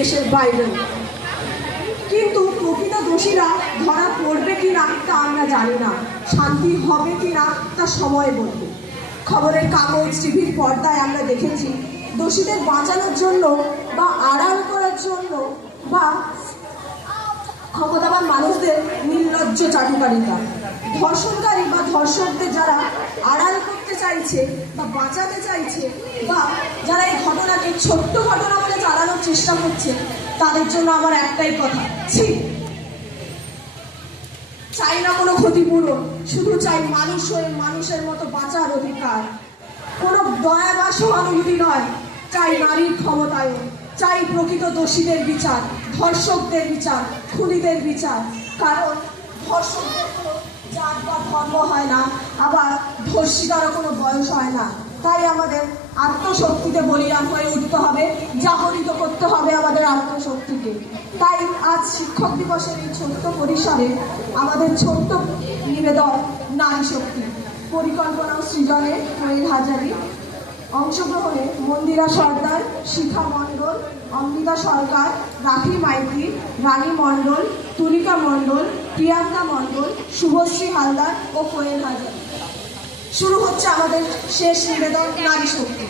দেশের বাইরেও। কিন্তু প্রকৃত দোষীরা ধরা পড়বে কিনা তা আমরা জানি না, শান্তি হবে কিনা তা সময় বলবে। খবরের কাগজ, টিভির পর্দায় আমরা দেখেছি দোষীদের বাঁচানোর জন্য বা আড়াল করার জন্য বা ক্ষমতাবান মানুষদের নির্লজ্জ চাটুকারিতা। ধর্ষণকারী বা ধর্ষকদের যারা আড়াল করতে চাইছে বা বাঁচাতে চাইছে বা যারা এই ঘটনাকে ছোট্ট ঘটনা বলে চালানোর চেষ্টা করছে, তাদের জন্য আমার একটাই কথা, চাই না কোনো ক্ষতিপূরণ, শুধু চাই মানুষ হয়ে মানুষের মতো বাঁচার অধিকার। কোনো দয়া বা সহানুভূতি নয়, চাই নারীর ক্ষমতায়ন, চাই প্রকৃত দোষীদের বিচার, ধর্ষকদের বিচার, খুনিদের বিচার। কারণ ধর্ষকদের কোনো জাত বা ধর্ম হয় না, আবার ধর্ষিতারও কোনো বয়স হয় না। তাই আমাদের আত্মশক্তিতে বলিয়ান হয়ে উঠতে হবে, জাগরিত করতে হবে আমাদের আত্মশক্তিকে। তাই আজ শিক্ষক দিবসের এই ছোট্ট পরিসরে আমাদের ছোট্ট নিবেদন নারী শক্তি। পরিকল্পনা ও সৃজনে কোয়েল হাজারি, অংশগ্রহণে মন্দিরা সর্দার, শিখা মণ্ডল, অমৃতা সরকার, রাখি মাইতি, রানী মণ্ডল, তুলিকা মণ্ডল, প্রিয়াঙ্কা মণ্ডল, শুভশ্রী হালদার ও কোয়েল হাজারি। শুরু হচ্ছে আমাদের শেষ নিবেদন নারী শক্তি।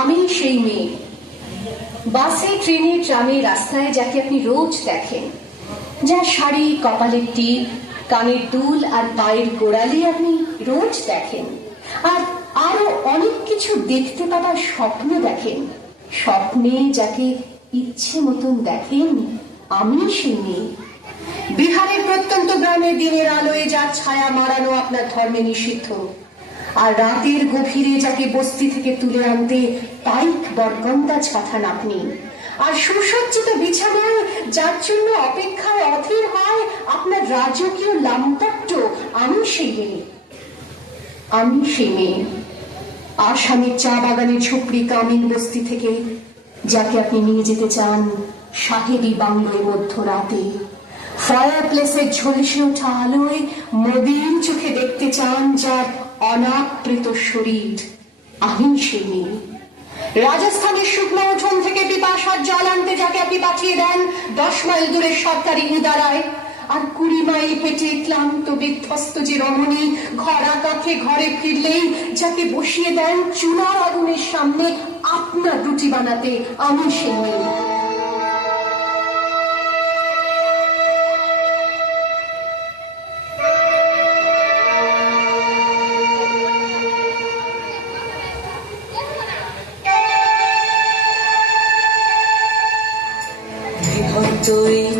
আমি সেই মেয়ে, বাসে, ট্রেনে, ট্রামে, রাস্তায় যাকে আপনি রোজ দেখেন, যার শাড়ি, কপালের টিপ, কানের দুল আর পায়ের গোড়ালি আপনি রোজ দেখেন, আর আরো অনেক কিছু দেখতে পাবার স্বপ্ন দেখেন। স্বপ্নে যাকে ইচ্ছে মতন দেখেন, আমি সেই মেয়ে। বিহারের প্রত্যন্ত গ্রামে দিনের আলোয় যার ছায়া মারানো আপনার ধর্মে নিষিদ্ধ, আর রাতের গভীরে যাকে বস্তি থেকে তুলে আনতে পাইক বরগন্দাজ কাঁথান আপনি, আর সুসজ্জিত বিছানায় যার জন্য অপেক্ষায় অধীর হয় আপনার রাজকীয় লামপট্ট, আমি সেই মেয়ে। আমি সেই মেয়ে আসামের চা বাগানের ঝুপড়ি কামিন বস্তি থেকে যাকে আপনি নিয়ে যেতে চান সাহেবী বাংলোয় মধ্যরাতে, ফায়ার প্লেসের ঝলসে ওঠা আলোয় মোদির চোখে দেখতে চান যার অনাবৃত শরীর, আমি সেই মেয়ে। রাজস্থানের শুকনো উঠোন থেকে পিপাসার জল আনতে যাকে আপনি পাঠিয়ে দেন 10 মাইল দূরের সরকারি উদারায়, আর 20 মাইল হেঁটে ক্লান্ত বিধ্বস্ত যে রমণী ঘরা কাঠে ঘরে ফিরলেই যাকে বসিয়ে দেন চুলার আগুনের সামনে আপনার রুটি বানাতে, আমি সেই মেয়ে।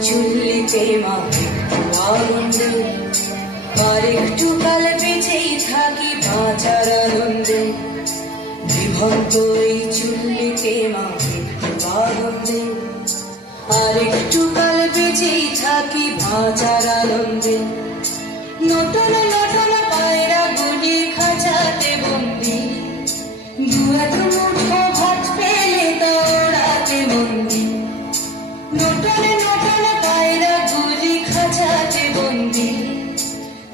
চুল্লিতে আনন্দে আর একটু কাল বেঁচেই থাকি বাঁচার আনন্দে, বিভক্ত এই চুল্লিতে আনন্দে আর একটু কাল বেঁচেই থাকি বাঁচার আনন্দে। নতুন নতুন পায়রা গুলি খাঁচাতে বন্দি, দু এক মুঠো ভাত পেলে দৌড়াতে বন্দি। নতুন নতুন পায়রা গুলি খাঁচাতে বন্দি,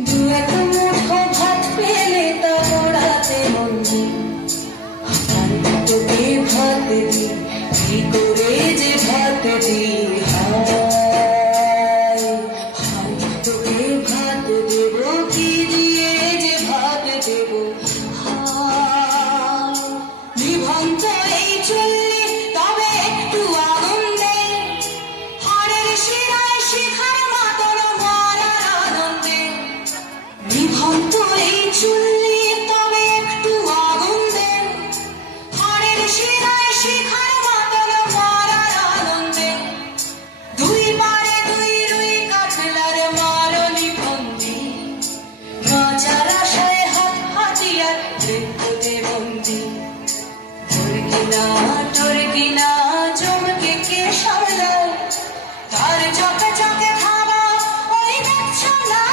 দু এক মুঠো ভাত পেলে দৌড়াতে বন্দি। তোকে ভাত দি, কি করে যে ভাত দি, তোকে ভাত দেব, কি দিয়ে যে ভাত দেব। বিভ্রান্ত এই চুল্লি তবে একটু আগুন দে, হাড়ের শিরায় শিখার মাতর মারার আনন্দে। বিভ্রান্ত এই চুল্লি তবে একটু আগুন দে, হাড়ের শিরায় শিখার মাতর মারার আনন্দে। দুই পারে দুই রুই কাঠলার মারলি বন্দি, বাঁচার আশায় হাত হাতিয়ার মৃত্যুতে বন্দি। তোর কিনা জমকে কে সামলায়, তার চকে চকে খাওয়া ওই দেখছ না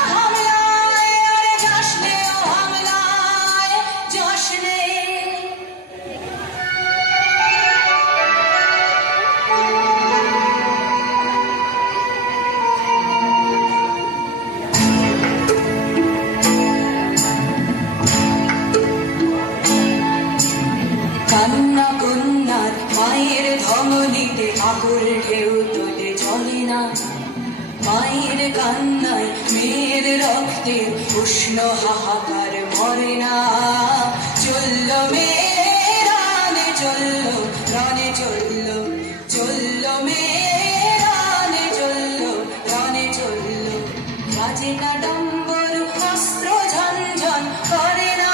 কান্নায় মেয়ের রক্তে উষ্ণ হাহাকার মরে না। চলল মেয়ে রানে চলল, রানে চলল, চলল মেয়ে রানে চলল, রানে চলল। বাজে না ডম্বর অস্ত্র ঝনঝন করে না,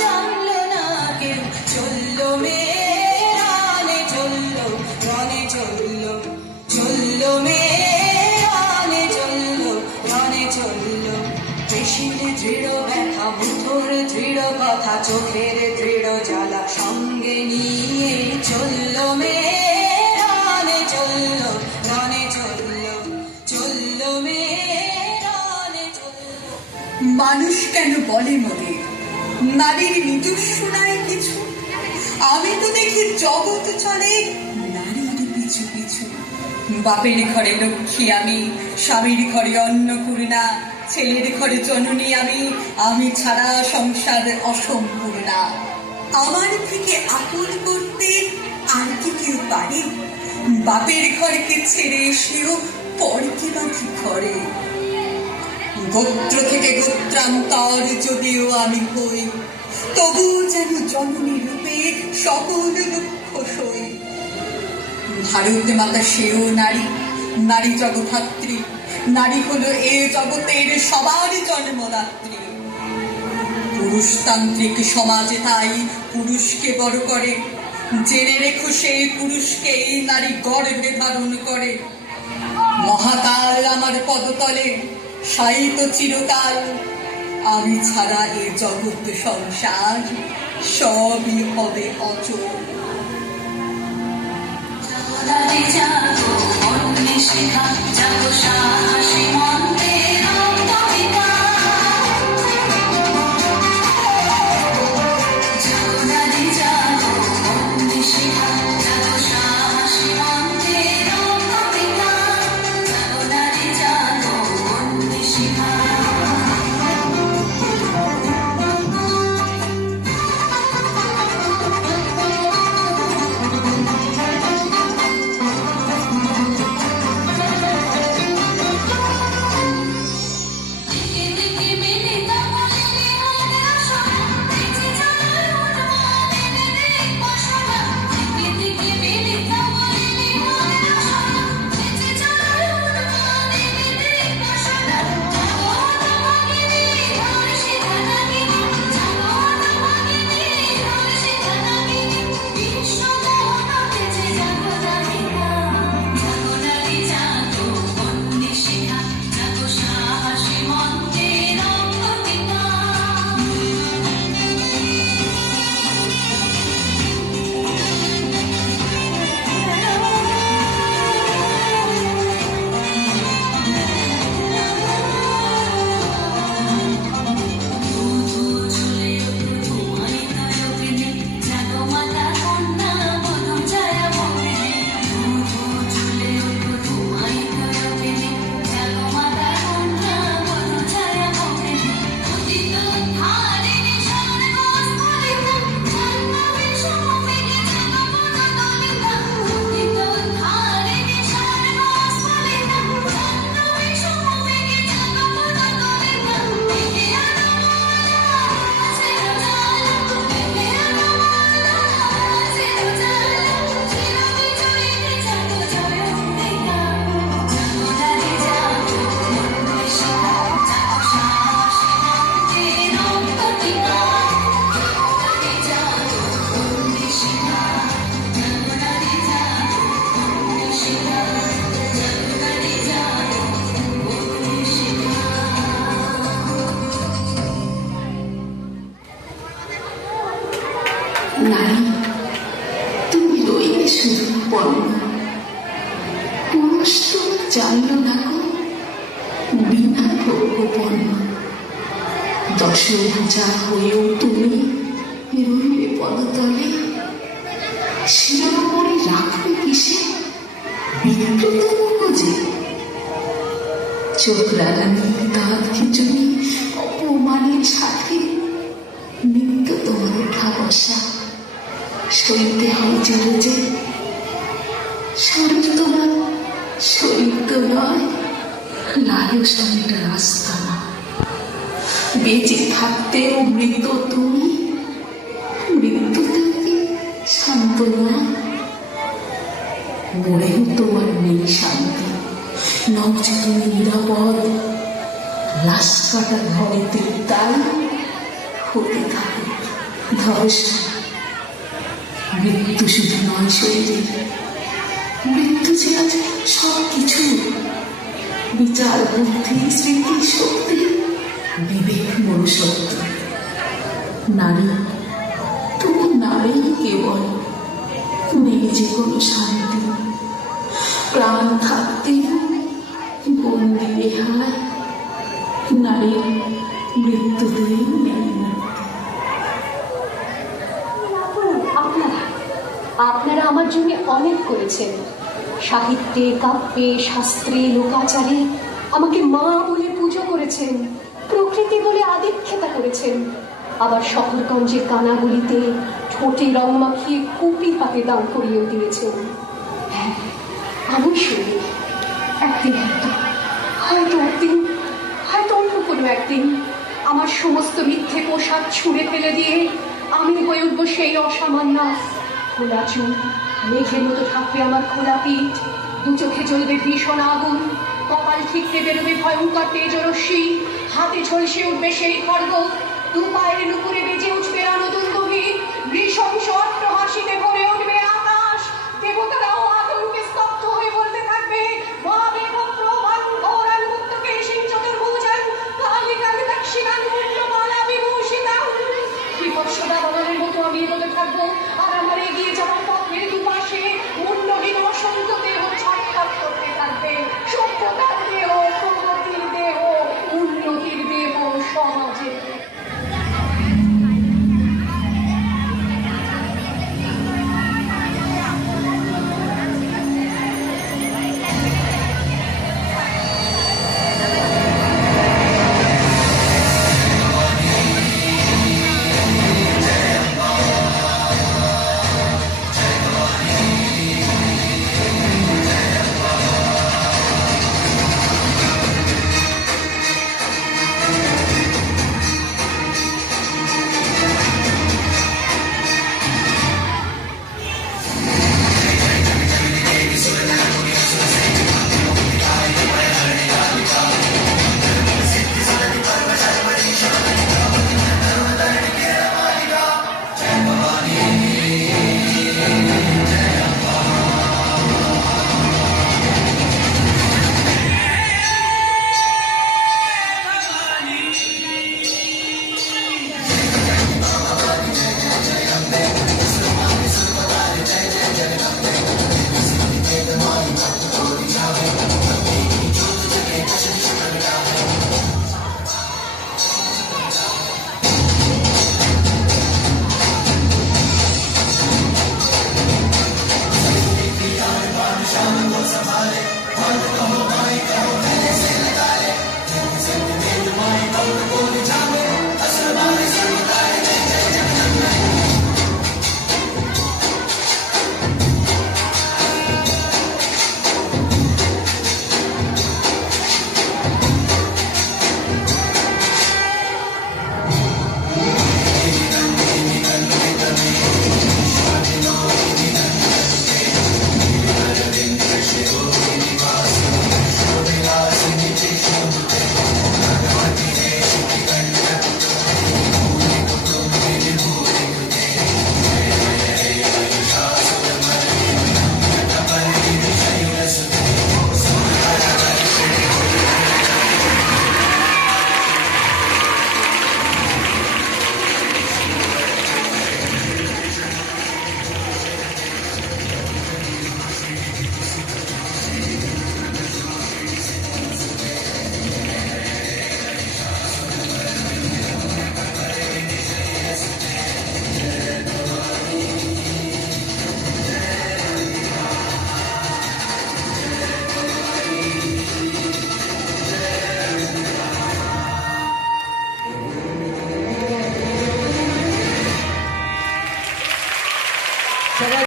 জানলো না কেউ। চলল মেয়ে রানে চলল, রানে চলল, চলল মেয়ে রানে চলল, রানে চলল। পেশির দৃঢ় ব্যথা, মুঠোর দৃঢ় কথা, চোখের দৃঢ় জ্বালা সঙ্গে নিয়ে চলল মেয়ে রানে চলল, রানে চলল, চলল মেয়ে রানে চলল। মানুষ কেন বলে মোদের নারীর নিজস্ব নাই কিছু? আমি তো দেখি জগৎ চলে নারীর পিছু পিছু। বাপের ঘরে লক্ষ্মী আমি, স্বামীর ঘরে অন্নপূর্ণা, ছেলের ঘরে জননী আমি, আমি ছাড়া সংসার অসম্পূর্ণা। আমার থেকে আপন করতে আর কি কেউ পারে? বাপের ঘরকে ছেড়ে এসেও পরকে বাঁধি ঘরে। গোত্র থেকে গোত্রান্তর যদিও আমি হই, তবু যেন জননী রূপে সকল দুঃখ সই। ভারত মাতা সেও নারী, নারী জগধাত্রী। নারী হলো এ জগতের সবার জন্মদাত্রী। পুরুষতান্ত্রিক সমাজে তাই পুরুষকে বড় করে। জেনে রেখো সেই পুরুষকেই নারী গর্বে ধারণ করে। মহাকাল আমার পদতলে সাইত চিরকাল, আমি ছাড়া এ জগৎ সংসার সবই হবে অচল। জাগো জাগো অন্যে শেখা, জাগো সাহসী মন্দের কবিতা। জাগো জাগো অন্যে শেখা, জাগো সাহসী মন্দের কবিতা। জাগো জাগো অন্যে শেখা। নারী, তুমি রইলে শুধু পণ্য। পুরুষ তো জানল না গো বিনা ভোগ্যপণ্য। দশভুজা হয়েও তুমি রইলে পদতলে। শিরোমণি রাখবে কিসে বিকৃত মগজে? চোখ রাগানি দাঁত খিচুড়ি অপমানের সাথে নিত্য তোমার ওঠা বসা সইতে হয় যে রোজে। শরীর তোমার শরীর তো নয়, লাল আয়ুষটা রাস্তা না, বেঁচে থাকতেও মৃত তুমি, মৃত্যুতেও কি শান্ত না? মরেও তোমার নেই শান্তি, নও যে তুমি নিরাপদ। লাশ কাটা ঘরেতে তাই হতে থাকে ধর্ষণ। মৃত্যু শুধু নয় শরীরে, মৃত্যু যে আছে সব কিছু, বিচার, বুদ্ধি, স্মৃতি, শক্তি, বিবেক, মনুষ্যত্ব। নারী, তুমি নারী কেবল, নেই যে কোনো শান্তি। প্রাণ থাকতে বন্দি রেহাই, নারীর মৃত্যুতেই নেই মুক্তি। আপনারা আপনারা আমার জন্য অনেক করেছেন। সাহিত্যে, কাব্যে, শাস্ত্রে, লোকাচারে আমাকে মা বলে পুজো করেছেন, প্রকৃতি বলে আদিক্ষেতা করেছেন। আবার শহরগঞ্জের কানাগুলিতে ঠোঁটে রং মাখিয়ে কুপি হাতে দাঁড় করিয়ে দিয়েছেন। হ্যাঁ, আমি শুনি একদিন হয়তো অন্য কোনো একদিন আমার সমস্ত মিথ্যে পোশাক ছুঁড়ে ফেলে দিয়ে আমি হয়ে উঠবো সেই অসামান্য। খোলা চুল, মেঘের মতো থাকবে আমার খোলা পিঠ, দু চোখে জ্বলবে ভীষণ আগুন, কপাল ঠিকতে বেরোবে ভয়ঙ্কর তেজরশ্মি, হাতে ঝলসে উঠবে সেই খড়গ, দু পায়ের নুপুরে বেজে উঠবে নতুন গভীর, নৃশংস অট্টহাসিতে ভরে উঠবে আকাশ। দেবতারাও